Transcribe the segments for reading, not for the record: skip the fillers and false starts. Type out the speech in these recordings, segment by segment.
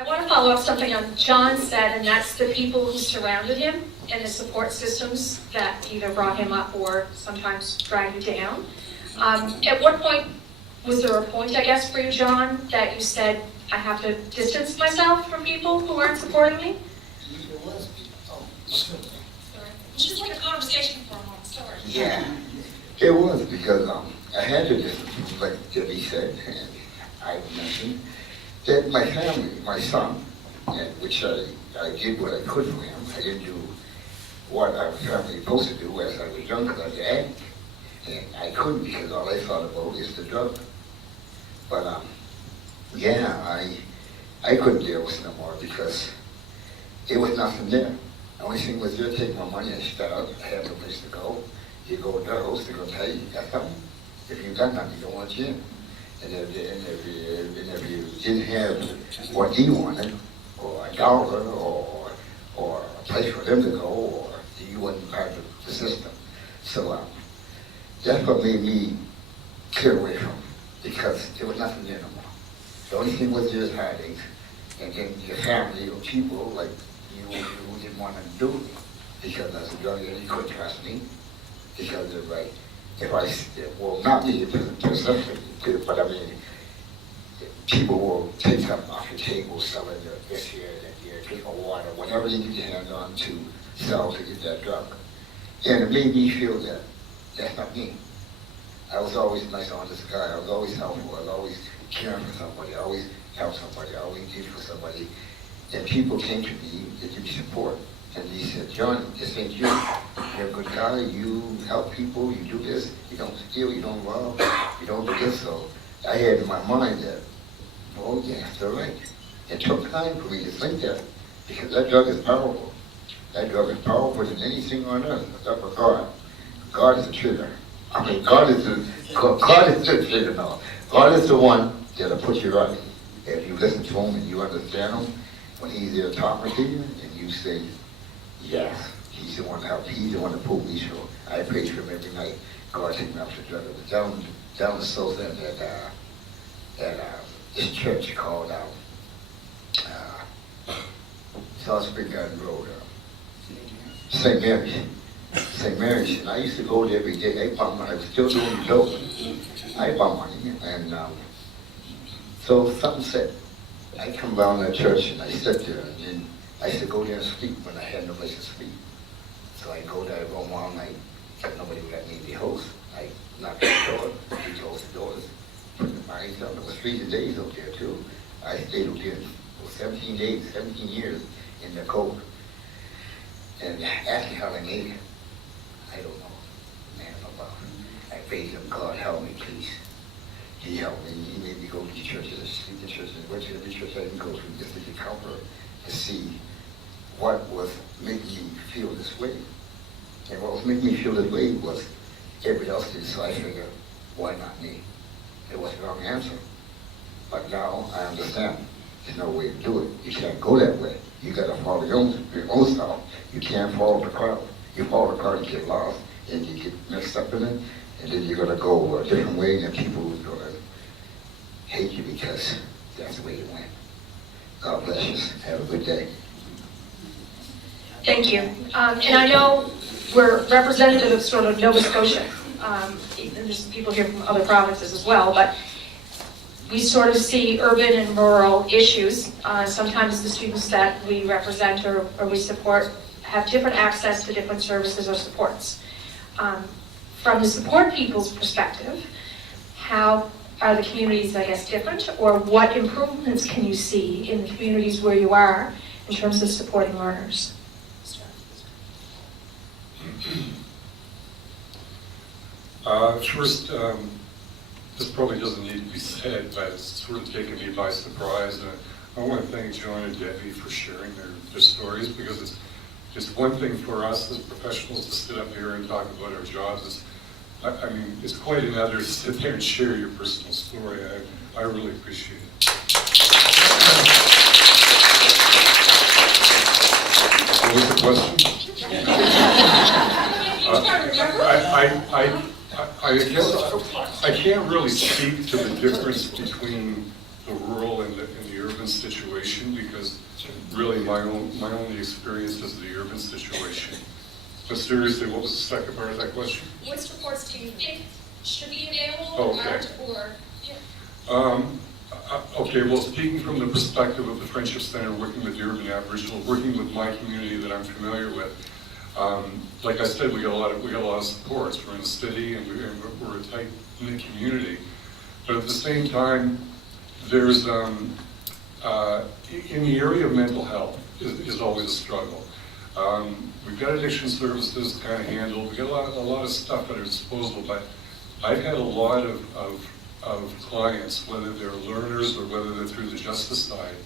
I want to follow up something on John said, and that's the people who surrounded him and the support systems that either brought him up or sometimes dragged you down. At what point, was there a point, I guess, for you, John, that you said, I have to distance myself from people who aren't supporting me? It was. Oh, Sorry. It's just like a conversation for a moment. Sorry. yeah. It was because I had to distance, like Debbie said, and I mentioned, that my family, my son, and which I did what I could for him. I didn't do what our family was supposed to do as I was young, because I was an addict. And I couldn't because all I thought about is the drug. But yeah, I couldn't deal with it no more because it was nothing there. The only thing was there, take my money and shut up. I had no place to go. You go to their house, they're going to tell you, you got something. If you got nothing, you don't want you in. And if you didn't have what he wanted, or a dollar, or a place for them to go, or you wasn't part of the system. So that's what made me clear away from it, because there was nothing there no more. The only thing was just heartaches, and then your family or people like you didn't want to do it, because as a drug addict, you couldn't trust me, because well, not me specifically, but I mean, people will take something off your table, sell it this here, that here, drink of water, whatever you get your hands on to sell to get that drug. And it made me feel that that's not me. I was always a nice, honest guy. I was always helpful. I was always caring for somebody. I always helped somebody. I always did for somebody. And people came to me to give me support. And he said, John, this ain't you. You're a good guy. You help people. You do this. You don't steal. You don't rob. You don't do this. So I had in my mind that, oh, yeah, that's all right. It took time for me to think that, because that drug is powerful. That drug is powerful than anything on earth, except for God. God is the trigger. I mean, God is the trigger now. God is the one that'll put you right. If you listen to him and you understand him, when he's there talking to you, and you say, yes, he's the one to help, he's the one to pull me through. I pray for him every night. God take me off the drug. It was down the south end at this church called South Spring Garden Road, St. Mary's. St. Mary's, and I used to go there every day. I was still doing the dope. I bought money, and so something said, I come down to church and I sit there, and then I used to go there and sleep when I had no place to sleep. So I go there, roam all night, but nobody would let me in the house. I knocked on the door, he closed the doors, put the bodies up. It was freezing days up there too. I stayed up there for 17 days, 17 years in the cold. And ask me how I made it. I don't know, man, about it. I prayed him, God help me, please. He helped me. He made me go to the churches, sleep in churches, went to every church I didn't go to just to get comfort, to see what was making me feel this way. And what was making me feel this way was everybody else did, so I figured, why not me? It was the wrong answer. But now I understand there's no way to do it. You can't go that way. You gotta follow your own style. You can't follow the crowd. You follow the crowd, you get lost, and you get mixed up in it, and then you're gonna go a different way, and people are gonna hate you because that's the way you went. God bless you. Have a good day. Thank you. And I know we're representative of sort of Nova Scotia. And there's people here from other provinces as well, but we sort of see urban and rural issues. Sometimes the students that we represent or we support have different access to different services or supports. From the support people's perspective, how are the communities, I guess, different? Or what improvements can you see in the communities where you are in terms of supporting learners? First, this probably doesn't need to be said, but it's sort of taken me by surprise. I want to thank John and Debbie for sharing their stories, because it's just one thing for us as professionals to sit up here and talk about our jobs. I mean, it's quite another to sit there and share your personal story. I really appreciate it. What was the question? I can't really speak to the difference between the rural and the urban situation, because really my only experience is the urban situation. But seriously, what was the second part of that question? Which reports do you think should be available or Okay. aren't, or? Okay, well, speaking from the perspective of the Friendship Center, working with the urban Aboriginal, working with my community that I'm familiar with, like I said, we got a lot of supports. We're in the city and we're a tight-knit community. But at the same time, there's in the area of mental health is always a struggle. We've got addiction services kind of handled. We've got a lot of stuff at our disposal, but I've had a lot of clients, whether they're learners or whether they're through the justice side,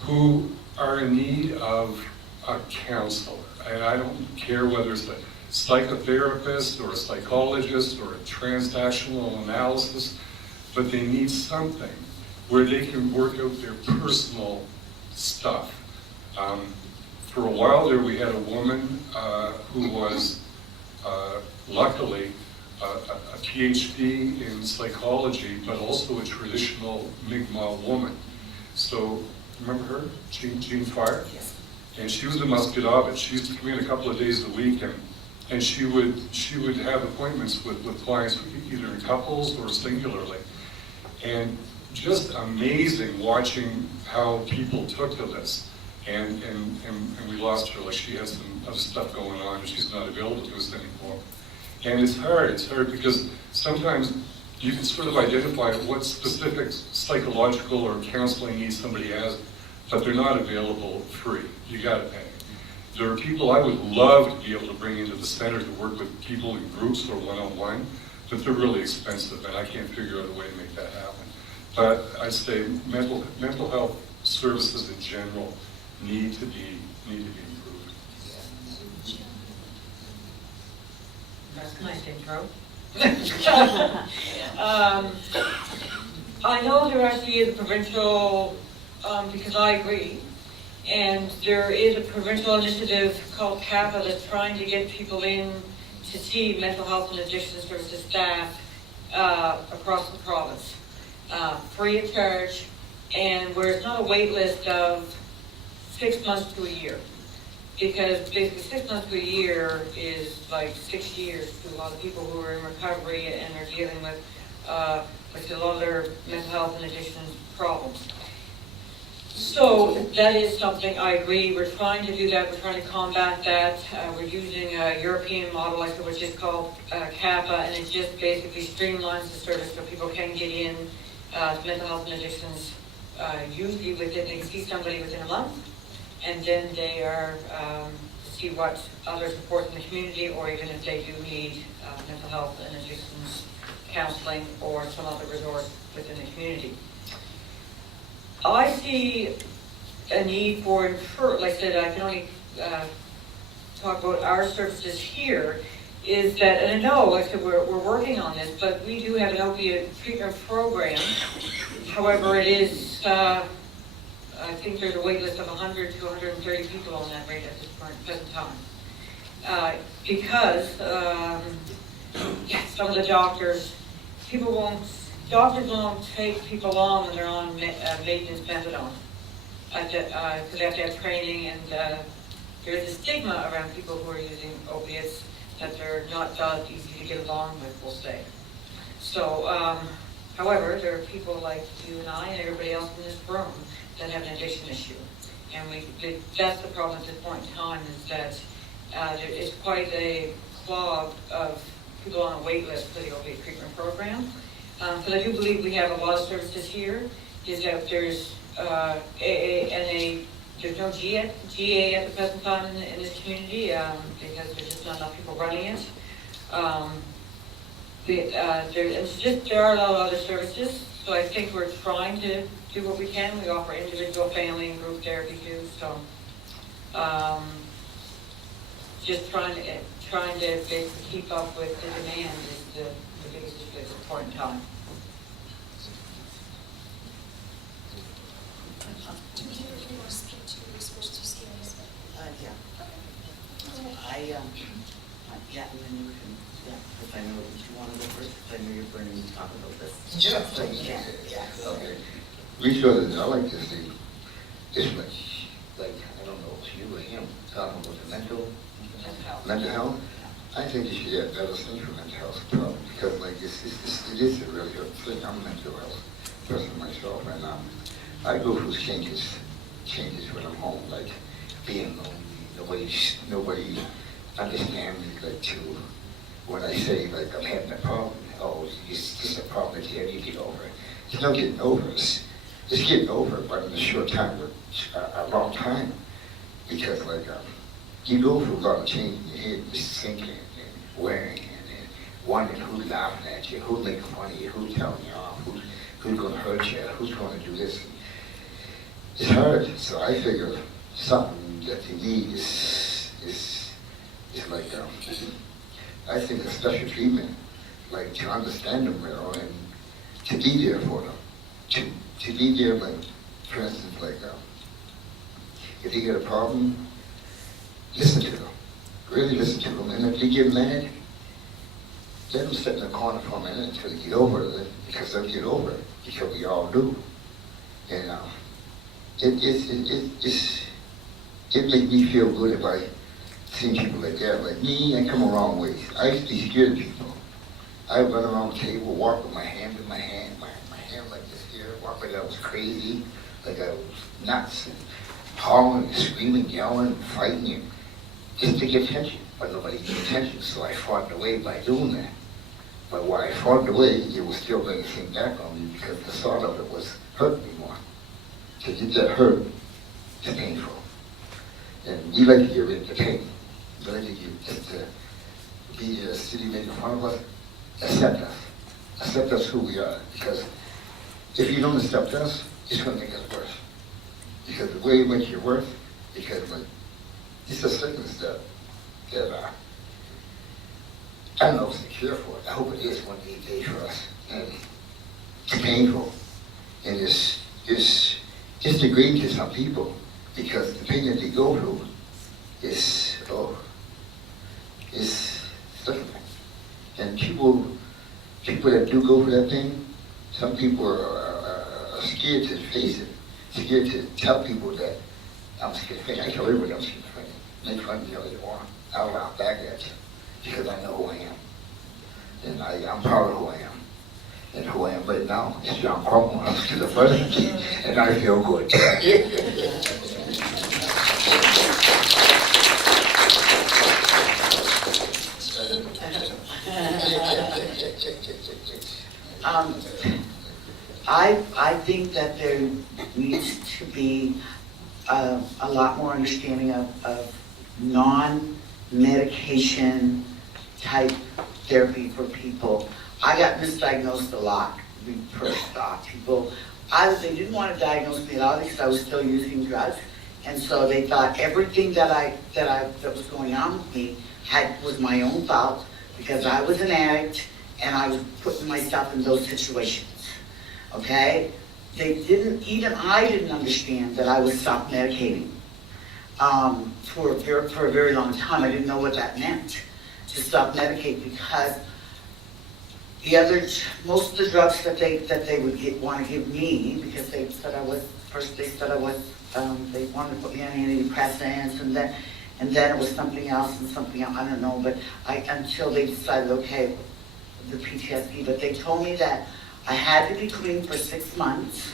who are in need of a counselor. And I don't care whether it's a psychotherapist or a psychologist or a transactional analysis, but they need something where they can work out their personal stuff. For a while there, we had a woman who was luckily a PhD in psychology, but also a traditional Mi'kmaq woman. So, remember her? Jean Fire? Yes. And she was a Muscovite. She used to come in a couple of days a week, and she would have appointments with clients, either in couples or singularly. And just amazing watching how people took to this. And we lost her. Like, she has some other stuff going on, and she's not available to us anymore. And it's hard because sometimes you can sort of identify what specific psychological or counseling needs somebody has, but they're not available free. You gotta pay. There are people I would love to be able to bring into the center to work with people in groups or one-on-one, but they're really expensive, and I can't figure out a way to make that happen. But I'd say mental health services in general need to be improved. That's nice intro. I know there actually is a provincial, because I agree, and there is a provincial initiative called CEHHA that's trying to get people in to see mental health and addiction services staff across the province, free of charge, and where it's not a wait list of 6 months to a year. Because basically 6 months to a year is like 6 years to a lot of people who are in recovery and are dealing with like a lot of their mental health and addiction problems. So that is something I agree. We're trying to do that. We're trying to combat that. We're using a European model, like it was just called CAPA, and it just basically streamlines the service so people can get in mental health and addictions usually within, they see somebody within a month, and then they are see what other support in the community, or even if they do need mental health and addictions counseling or some other resource within the community. I see a need for, like I said, I can only talk about our services here, is that, and I know, like I said, we're working on this, but we do have an opiate treatment program. However, it is, I think there's a wait list of 100 to 130 people on that rate at this present time. Because some of the doctors won't take people on when they're on maintenance methadone, because they have to have training, and there is a stigma around people who are using opiates that they're not that easy to get along with, we'll say. So, however, there are people like you and I and everybody else in this room that have an addiction issue. And that's the problem at this point in time, is that there is quite a clog of people on a wait list for the opiate treatment program. But I do believe we have a lot of services here. Is that there's AA and there's no GA at the present time in this community because there's just not enough people running it. There are a lot of other services, so I think we're trying to do what we can. We offer individual, family, and group therapy too. So just trying to basically keep up with the demand is the biggest issue at this point in time. Do you want to speak to resource to see as well? Yeah. Yeah, and then you can, if I know that you want to go first, if I know you're burning to talk about this. Yeah. So you can, yeah. Okay. resources I like to see is like, I don't know, if you or him, talking about the mental health. I think you should have better things for mental health problem, because like it is a really good thing. I'm a mental health person myself, and I go through changes when I'm home, like being lonely. Nobody understands me, like when I say like I'm having a problem. Oh, it's just a problem that you have to get over it. There's no getting over it. It's getting over it, but in a short time, a long time, because like you go through a lot of change in your head, just thinking and worrying and wondering who's laughing at you, who's making fun of you, who's telling you off, who's going to hurt you, who's going to do this. It's hard, so I figure something that you need is like, I think a special treatment, like to understand them well and to be there for them, to be there, like, for instance, like, if you get a problem, listen to them, really listen to them, and if they get mad, let them sit in the corner for a minute until they get over it, because they'll get over it, because we all do. And it makes me feel good if I see people like that. Like me, I come a long ways. I used to be scared of people. I would run around the table, walk with my hand in my hand like this here, walk like I was crazy, like I was nuts, and hollering, and screaming, yelling, and fighting, and just to get attention. But nobody gave attention, so I fought away by doing that. But while I fought away, it was still going to come back on me, because the thought of it was hurting me more. To get that hurt is painful. And we like to get rid of the pain. We like to get just to be a city making fun of us, accept us. Accept us who we are. Because if you don't accept us, it's going to make us worse. Because the way it makes you worse, because like, it's a sickness that I don't know if it's a cure for it. I hope it is one day for us. And it's painful. And it's degrading to some people, because the pain that they go through is suffering. And people that do go through that pain, some people are scared to face it, scared to tell people that I'm schizophrenic. I tell everybody I'm schizophrenic. Make fun of me all you want. I'll laugh back at you, because I know who I am. And I'm proud of who I am. And who I am right now is John Cromwell. I'm schizophrenic, and I feel good. I think that there needs to be a lot more understanding of non-medication type therapy for people. I got misdiagnosed a lot. We first thought they didn't want to diagnose me at all because I was still using drugs, and so they thought everything that was going on with me was my own fault, because I was an addict and I was putting myself in those situations. Okay? Even I didn't understand that I was self-medicating for a very long time. I didn't know what that meant, to self-medicate, because most of the drugs that they would want to give me, because they said they wanted to put me on antidepressants, and then it was something else, I don't know, but until they decided, okay, the PTSD, but they told me that I had to be clean for 6 months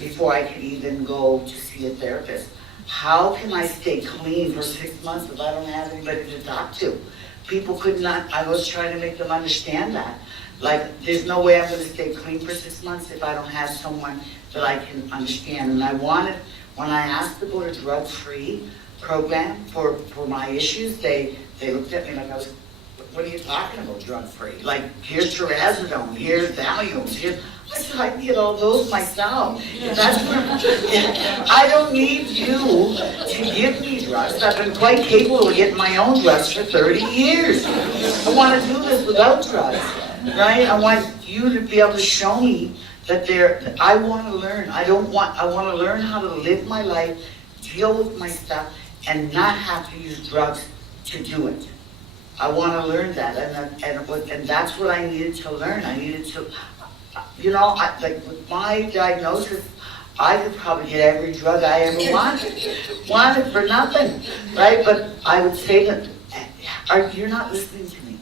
before I could even go to see a therapist. How can I stay clean for 6 months if I don't have anybody to talk to? People could not, I was trying to make them understand that. Like, there's no way I'm going to stay clean for 6 months if I don't have someone that I can understand. And when I asked to go to drug-free program for my issues, they looked at me like I was, what are you talking about, drug-free? Like, here's trazodone, here's Valium, I said, I can get all those myself. I don't need you to give me drugs. I've been quite capable of getting my own drugs for 30 years. I want to do this without drugs, right? I want you to be able to show me that I want to learn. I want to learn how to live my life, deal with my stuff, and not have to use drugs to do it. I want to learn that, and that's what I needed to learn. I needed to, like with my diagnosis, I could probably get every drug I ever wanted for nothing, right? But I would say that you're not listening to me.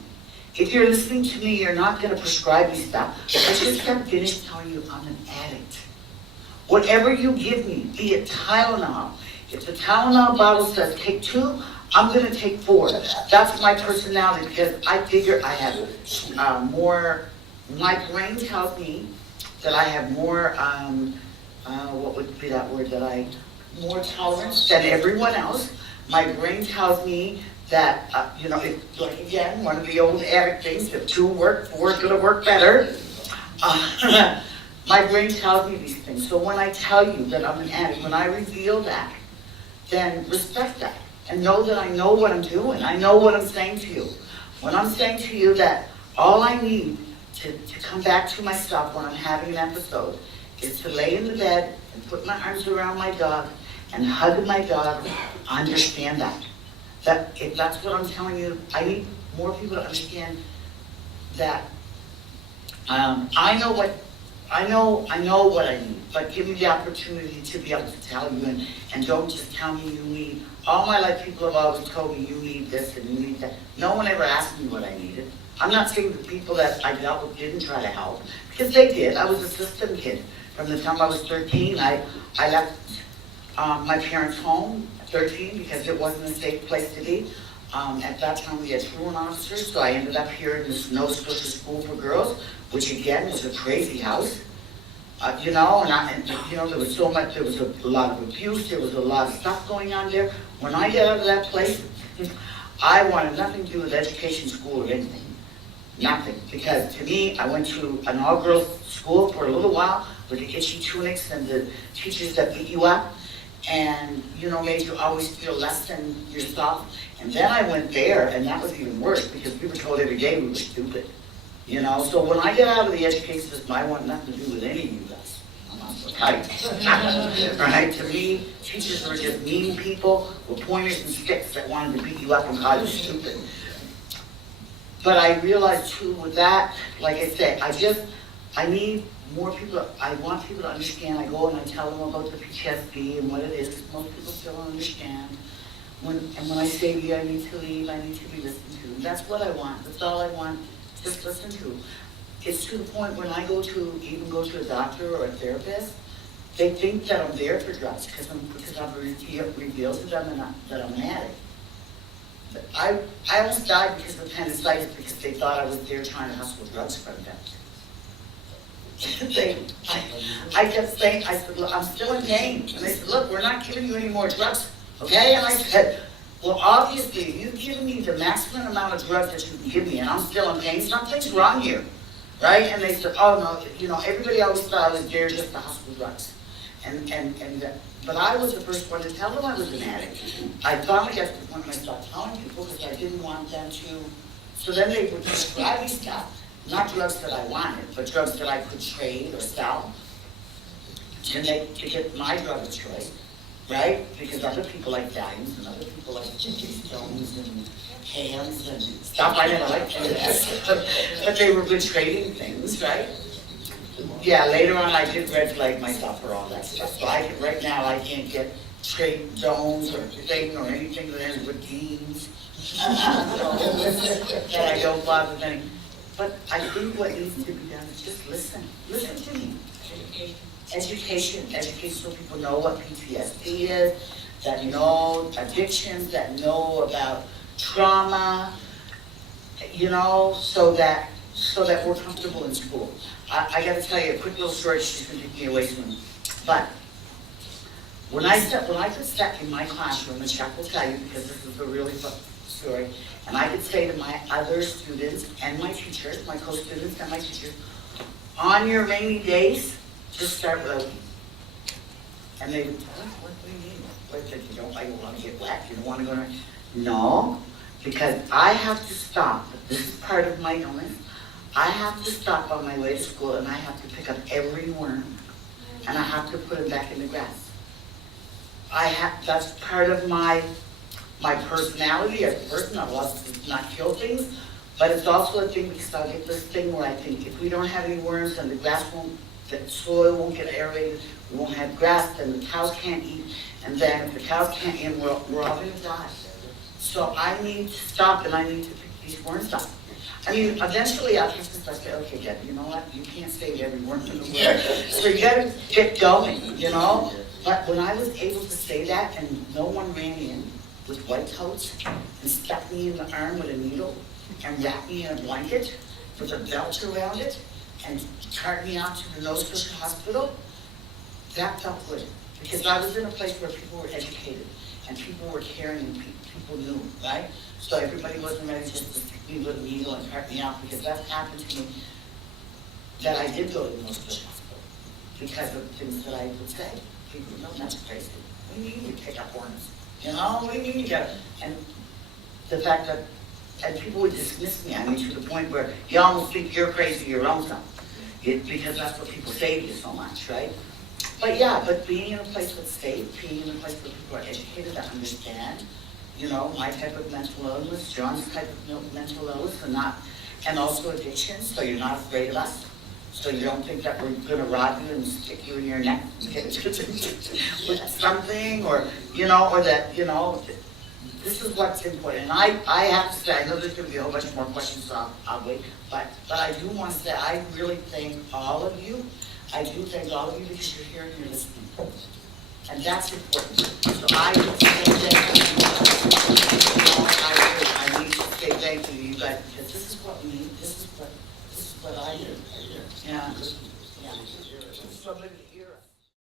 If you're listening to me, you're not going to prescribe me stuff. I just can't finish telling you I'm an addict. Whatever you give me, be it Tylenol, if the Tylenol bottle says take 2, I'm going to take 4. That's my personality because I figure I have more, my brain tells me that I have more, what would be that word, more tolerance than everyone else. My brain tells me that, like again, one of the old addict things, if 2 work, 4 is going to work better. My brain tells me these things. So when I tell you that I'm an addict, when I reveal that, then respect that. And know that I know what I'm doing. I know what I'm saying to you. When I'm saying to you that all I need to come back to myself when I'm having an episode is to lay in the bed and put my arms around my dog and hug my dog, understand that. If that's what I'm telling you, I need more people to understand that I know what I need, but give me the opportunity to be able to tell you and don't just tell me you need. All my life people have always told me you need this and you need that. No one ever asked me what I needed. I'm not saying the people that I dealt with didn't try to help, because they did. I was a system kid. From the time I was 13, I left my parents' home at 13 because it wasn't a safe place to be. At that time we had truant officers, so I ended up here in this Nova Scotia School for Girls, which again was a crazy house. There was so much, there was a lot of abuse, there was a lot of stuff going on there. When I got out of that place, I wanted nothing to do with education, school, or anything. Nothing. Because to me, I went to an all-girls school for a little while with the itchy tunics and the teachers that beat you up and, made you always feel less than yourself. And then I went there, and that was even worse because we were told every day we were stupid. So when I get out of the education system, I want nothing to do with any of you guys. I'm not so tight. Right? To me, teachers were just mean people with pointers and sticks that wanted to beat you up and call you stupid. But I realized too with that, like I said, I need more people. I want people to understand. I go and I tell them about the PTSD and what it is. Most people still don't understand. When I say to you, I need to leave, I need to be listened to. That's what I want. That's all I want. Just listen to. It's to the point when I even go to a doctor or a therapist, they think that I'm there for drugs because I've revealed to them that I'm an addict. But I almost died because of appendicitis because they thought I was there trying to hustle drugs from them. I kept saying, I said, look, I'm still in pain. And they said, look, we're not giving you any more drugs, okay? And I said, well, obviously, you've given me the maximum amount of drugs that you can give me, and I'm still in pain. Something's wrong here, right? And they said, oh, no, everybody always thought I was there just to hustle drugs. But I was the first one to tell them I was an addict. I finally got to the point when I stopped telling people because I didn't want them to. So then they would prescribe me stuff, not drugs that I wanted, but drugs that I could trade or sell to get my drug of choice. Right? Because other people like dimes and other people like stones and hams and stuff I never liked. But they were good trading things, right? Yeah, later on I did red flag myself for all that stuff. So right now I can't trade zones or thing or anything that ends with beans. That I don't bother with any. But I think what needs to be done is just listen. Listen to me. Education so people know what PTSD is, that know addictions, that know about trauma, so that we're comfortable in school. I got to tell you a quick little story. She's going to take me away soon. But when I could sit in my classroom, and Chuck will tell you because this is a really fun story, and I could say to my other students and my teachers, my co-students and my teachers, on your rainy days, just start writing. And they would, what do you mean? You don't want to get wet? You don't want to go to... No, because I have to stop. This is part of my illness. I have to stop on my way to school and I have to pick up every worm and I have to put it back in the grass. That's part of my personality as a person. I love to not kill things, but it's also a thing because I get this thing where I think if we don't have any worms and the soil won't get aerated, we won't have grass, then the cows can't eat, and then if the cows can't eat, we're all gonna die. So I need to stop, and I need to pick these worms up. I mean, eventually I'll have to start saying, okay, Deb, you know what, you can't save every worm in the world, so you gotta get going, you know? But when I was able to say that, and no one ran in with white coats, and stuck me in the arm with a needle, and wrapped me in a blanket with a belt around it, and carried me out to the Nova Scotia Hospital, that felt good. Because I was in a place where people were educated, and people were caring, and people knew, right? So everybody wasn't ready just to stick me with a needle and cart me out, because that happened to me, that I did go to the Nova Scotia Hospital, because of things that I would say. People, no, that's crazy. We need you to pick up worms, you know, we need you to, and the fact that, and people would dismiss me, I mean, to the point where you almost think you're crazy, your own self, because that's what people say to you so much, right? But yeah, but being in a place that's safe, being in a place where people are educated, that understand, you know, my type of mental illness, John's type of mental illness, and also addiction, so you're not afraid of us. So you don't think that we're gonna rob you and stick you in your neck with something, or, you know, or that, you know, this is what's important. And I have to say, I know there's gonna be a whole bunch more questions, so I'll wait, but I do want to say, I really thank all of you. I do thank all of you because you're here and you're listening. And that's important. So I